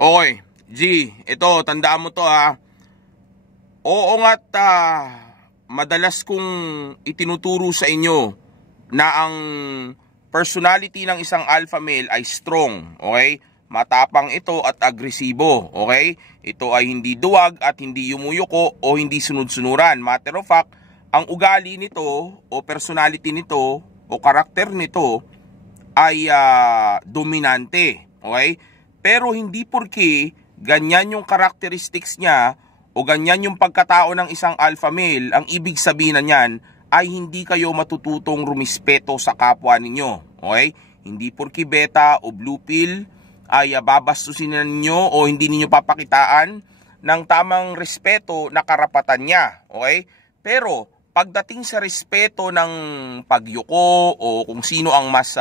Okay, G, ito, tandaan mo to ha. Oo nga't madalas kong itinuturo sa inyo na ang personality ng isang alpha male ay strong, okay? Matapang ito at agresibo, okay? Ito ay hindi duwag at hindi yumuyuko o hindi sunod-sunuran. Matter of fact, ang ugali nito o personality nito o karakter nito ay dominante, okay? Pero hindi porke ganyan yung characteristics niya o ganyan yung pagkatao ng isang alpha male, ang ibig sabihin na niyan ay hindi kayo matututong rumispeto sa kapwa ninyo. Okay? Hindi porke beta o blue pill ay babastusin ninyo o hindi ninyo papakitaan ng tamang respeto na karapatan niya. Okay? Pero pagdating sa respeto ng pagyuko o kung sino ang mas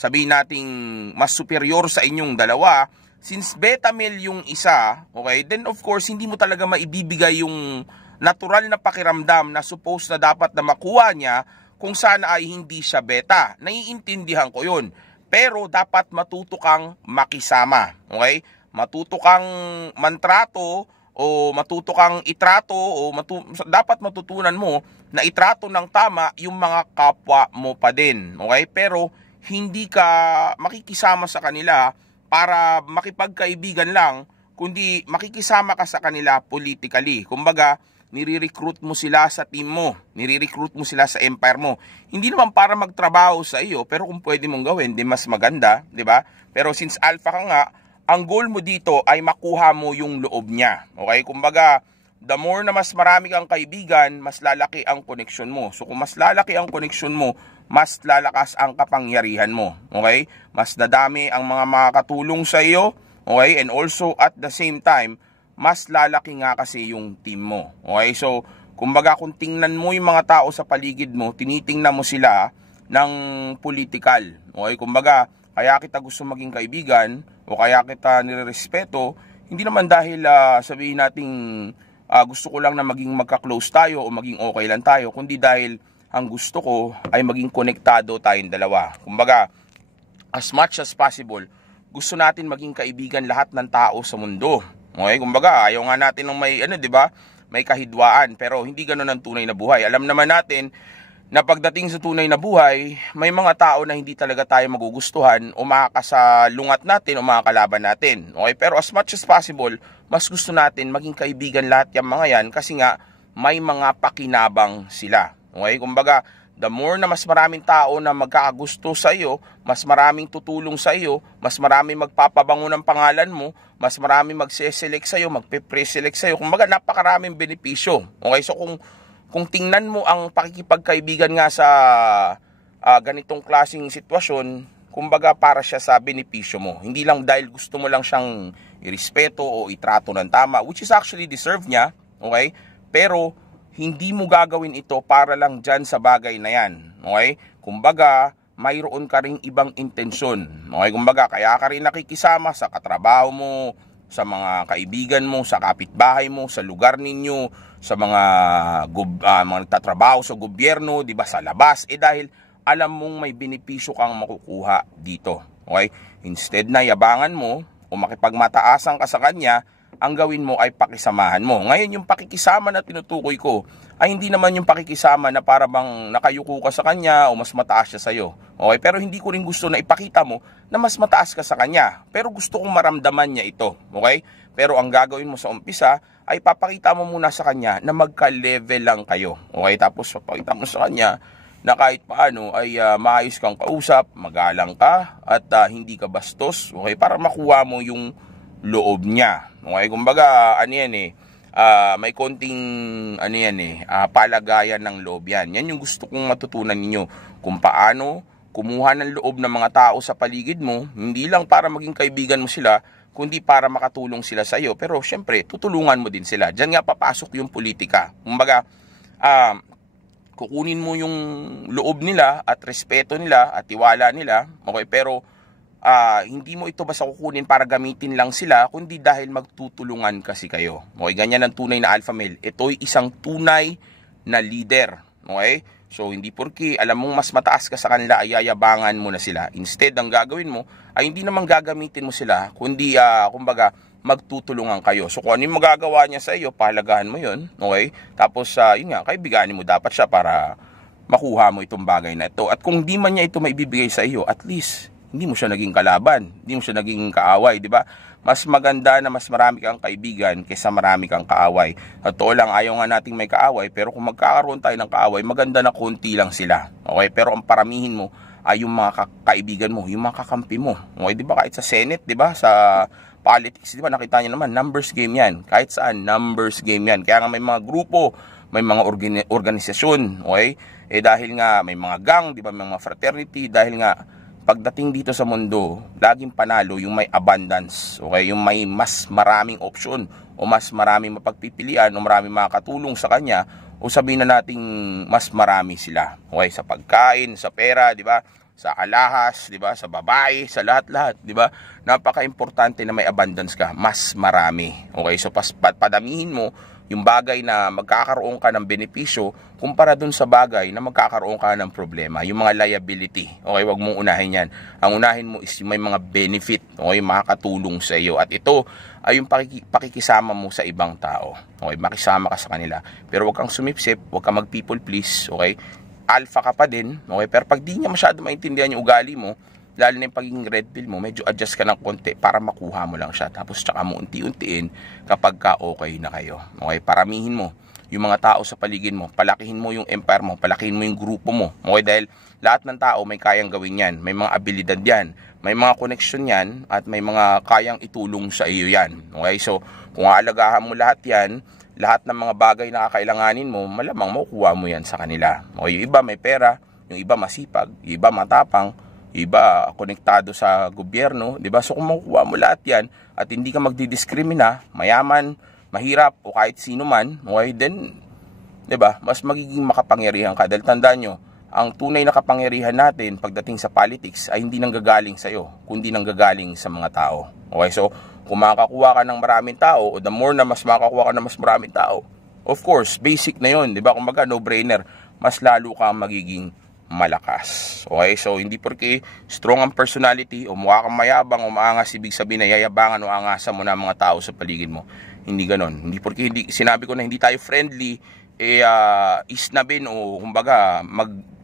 sabihin nating mas superior sa inyong dalawa, since beta male yung isa, okay, then of course hindi mo talaga maibibigay yung natural na pakiramdam na suppose na dapat na makuha niya kung sana ay hindi siya beta. Naiintindihan ko yun. Pero dapat matuto kang makisama, okay? Matuto kang mantrato o matuto kang itrato o dapat matutunan mo na itrato ng tama yung mga kapwa mo pa din, okay? Pero hindi ka makikisama sa kanila para makipagkaibigan lang, kundi makikisama ka sa kanila politically. Kumbaga, nire-recruit mo sila sa team mo, nire-recruit mo sila sa empire mo. Hindi naman para magtrabaho sa iyo, pero kung pwede mong gawin, di mas maganda, di ba? Pero since alpha ka nga, ang goal mo dito ay makuha mo yung loob niya. Okay? Kumbaga, the more na mas marami kang kaibigan, mas lalaki ang connection mo. So kung mas lalaki ang connection mo, mas lalakas ang kapangyarihan mo. Okay? Mas nadami ang mga makakatulong sa iyo. Okay? And also at the same time, mas lalaki nga kasi yung team mo. Okay? So, kumbaga kung tingnan mo yung mga tao sa paligid mo, tinitingnan mo sila ng political. Okay? Kumbaga, kaya kita gusto maging kaibigan o kaya kita nirerespeto, hindi naman dahil sabihin nating gusto ko lang na maging magka-close tayo o maging okay lang tayo, kundi dahil ang gusto ko ay maging konektado tayong dalawa. Kumbaga, as much as possible, gusto natin maging kaibigan lahat ng tao sa mundo. Okay? Kumbaga, ayaw nga natin ng may, di ba? May kahidwaan, pero hindi ganoon ang tunay na buhay. Alam naman natin na pagdating sa tunay na buhay, may mga tao na hindi talaga tayo magugustuhan o makakasalungat natin o makakalaban natin. Okay? Pero as much as possible, mas gusto natin maging kaibigan lahat yung mga yan kasi nga may mga pakinabang sila. Okay? Kumbaga, the more na mas maraming tao na magkakagusto sa iyo, mas maraming tutulong sa iyo, mas maraming magpapabango ng pangalan mo, mas maraming magse-select sa iyo, magpe-pre-select sa iyo. Kumbaga, napakaraming benepisyo. Okay? So kung tingnan mo ang pakikipagkaibigan nga sa ganitong klaseng sitwasyon, kumbaga para siya sa benepisyo mo. Hindi lang dahil gusto mo lang siyang irespeto o itrato ng tama, which is actually deserve niya, okay? Pero hindi mo gagawin ito para lang dyan sa bagay na yan, okay? Kumbaga, mayroon ka ring ibang intensyon, okay? Kumbaga, kaya ka rin nakikisama sa katrabaho mo, sa mga kaibigan mo, sa kapitbahay mo, sa lugar ninyo, sa mga nagtatrabaho sa gobyerno, di ba, sa labas, dahil alam mong may benepisyo kang makukuha dito. Okay? Instead na yabangan mo o makipagmataasan ka sa kanya, ang gawin mo ay pakisamahan mo. Ngayon, yung pakikisama na tinutukoy ko ay hindi naman yung pakikisama na para bang nakayuko ka sa kanya o mas mataas siya sa'yo. Okay? Pero hindi ko rin gusto na ipakita mo na mas mataas ka sa kanya. Pero gusto kong maramdaman niya ito. Okay? Pero ang gagawin mo sa umpisa ay papakita mo muna sa kanya na magka-level lang kayo. Okay? Tapos papakita mo sa kanya na kahit paano ay maayos kang kausap, magalang ka at hindi ka bastos. Okay? Para makuha mo yung loob niya. Okay? Kumbaga, may konting palagayan ng loob yan. Yan yung gusto kong matutunan ninyo kung paano kumuha ng loob ng mga tao sa paligid mo, hindi lang para maging kaibigan mo sila, kundi para makatulong sila sa iyo. Pero syempre, tutulungan mo din sila. Diyan nga papasok yung politika. Kumbaga, kukunin mo yung loob nila at respeto nila at tiwala nila, okay? Pero hindi mo ito basta kukunin para gamitin lang sila, kundi dahil magtutulungan kasi kayo. Okay, ganyan ang tunay na alpha male. Ito'y isang tunay na leader. Okay? So, hindi porke alam mong mas mataas ka sa kanila ay yayabangan mo na sila. Instead, ang gagawin mo ay hindi naman gagamitin mo sila, kundi, kumbaga, magtutulungan kayo. So, kung ano yung magagawa niya sa iyo, pahalagahan mo yun. Okay? Tapos, yun nga, kaibiganin mo dapat siya para makuha mo itong bagay na ito. At kung di man niya ito maibibigay sa iyo, at least, hindi mo siya naging kalaban. Hindi mo siya naging kaaway, di ba? Mas maganda na mas marami kang kaibigan kaysa marami kang kaaway. Totoo lang, ayaw nga nating may kaaway, pero kung magkakaroon tayo ng kaaway, maganda na konti lang sila. Okay? Pero ang paramihin mo ay yung mga kaibigan mo, yung mga kakampi mo. Okay? Di ba? Kahit sa Senate, di ba? Sa politics, di ba? Nakita niyo naman, numbers game yan. Kahit saan, numbers game yan. Kaya nga may mga grupo, may mga organisasyon, okay? Dahil nga may mga gang, di ba? May mga fraternity, dahil nga pagdating dito sa mundo, laging panalo yung may abundance, okay? Yung may mas maraming option o mas maraming mapagpipilian o maraming makakatulong sa kanya o sabihin na nating mas marami sila, okay? Sa pagkain, sa pera, di ba? Sa alahas, di ba? Sa babae, sa lahat-lahat, di ba? Napaka-importante na may abundance ka, mas marami, okay? So padamihin mo yung bagay na magkakaroon ka ng benepisyo kumpara dun sa bagay na magkakaroon ka ng problema, yung mga liability. Okay, wag mong unahin yan. Ang unahin mo is yung may mga benefit, okay, makakatulong sa iyo. At ito ay yung pakikisama mo sa ibang tao. Okay, makisama ka sa kanila. Pero wag kang sumipsip, wag kang mag-people please, okay? Alpha ka pa din, okay? Pero pag di niya masyado maintindihan yung ugali mo, lalo na yung pagiging red pill mo, medyo adjust ka ng konti para makuha mo lang siya. Tapos tsaka mo unti-untiin kapag ka okay na kayo. Okay, paramihin mo yung mga tao sa paligid mo, palakihin mo yung empire mo, palakihin mo yung grupo mo. Okay, dahil lahat ng tao may kayang gawin yan, may mga abilidad yan, may mga connection yan, at may mga kayang itulong sa iyo yan. Okay, so kung aalagaan mo lahat yan, lahat ng mga bagay na kakailanganin mo, malamang makukuha mo yan sa kanila. Okay, yung iba may pera, yung iba masipag, yung iba matapang, iba konektado sa gobyerno, 'di ba? So kung makukuha mo lahat 'yan at hindi ka magdidiskrimina, mayaman, mahirap o kahit sino man, okay, then 'di ba? Mas magiging makapangyarihan ka. Dahil tandaan nyo, ang tunay na kapangyarihan natin pagdating sa politics ay hindi nanggagaling sa iyo, kundi nanggagaling sa mga tao. Okay? So kung makakuha ka ng maraming tao, o the more na mas makakuha ka ng mas maraming tao, of course, basic na 'yon, 'di ba? Kumbaga no-brainer, mas lalo kang magiging malakas. Okay? So, hindi porque strong ang personality o mukha kang mayabang o maangas, ibig sabihin na yayabangan o angasan mo na mga tao sa paligid mo. Hindi ganon. Hindi porque sinabi ko na hindi tayo friendly, isnabin o kumbaga,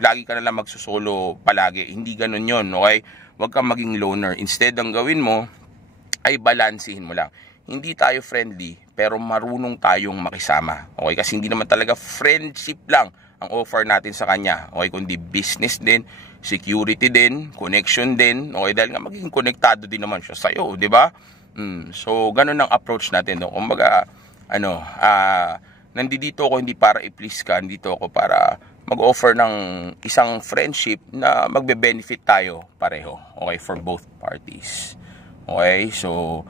lagi ka na lang magsusolo palagi. Hindi ganon yon, okay? Huwag kang maging loner. Instead, ang gawin mo ay balansihin mo lang. Hindi tayo friendly, pero marunong tayong makisama. Okay? Kasi hindi naman talaga friendship lang ang offer natin sa kanya, okay, kundi business din, security din, connection din, okay, dahil nga magiging konektado din naman siya sa iyo, di ba? So, ganun ang approach natin, no? Kumbaga, nandito ako hindi para i-please ka, nandito ako para mag-offer ng isang friendship na magbe-benefit tayo pareho, okay, for both parties. Okay, so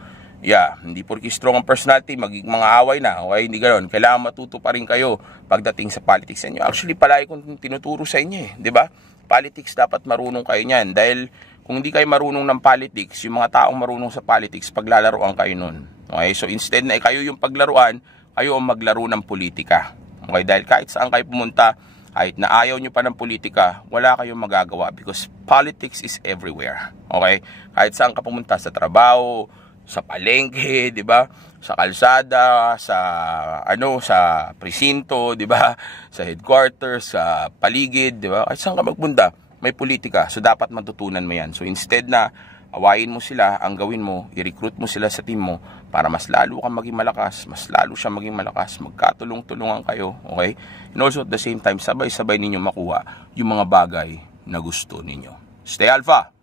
yeah, hindi porke strong ang personality, magiging mga away na, okay? Hindi ganoon. Kailangan matuto pa rin kayo pagdating sa politics sa inyo. Actually, palagi kong tinuturo sa inyo, di ba? Politics, dapat marunong kayo niyan. Dahil kung hindi kayo marunong ng politics, yung mga taong marunong sa politics, paglalaroan kayo nun. Okay? So, instead na kayo yung paglaruan, kayo ang maglaro ng politika. Okay? Dahil kahit saan kayo pumunta, kahit na ayaw nyo pa ng politika, wala kayong magagawa because politics is everywhere. Okay? Kahit saan ka pumunta, sa trabaho, sa palengke, 'di ba? Sa kalsada, sa sa presinto, 'di ba? Sa headquarters, sa paligid, 'di ba? Kahit saan ka magpunta, may politika. So dapat matutunan mo 'yan. So instead na awayin mo sila, ang gawin mo, i-recruit mo sila sa team mo para mas lalo kang maging malakas, mas lalo siya maging malakas, magkatulong-tulungan kayo, okay? And also at the same time, sabay-sabay ninyo makuha yung mga bagay na gusto ninyo. Stay Alpha!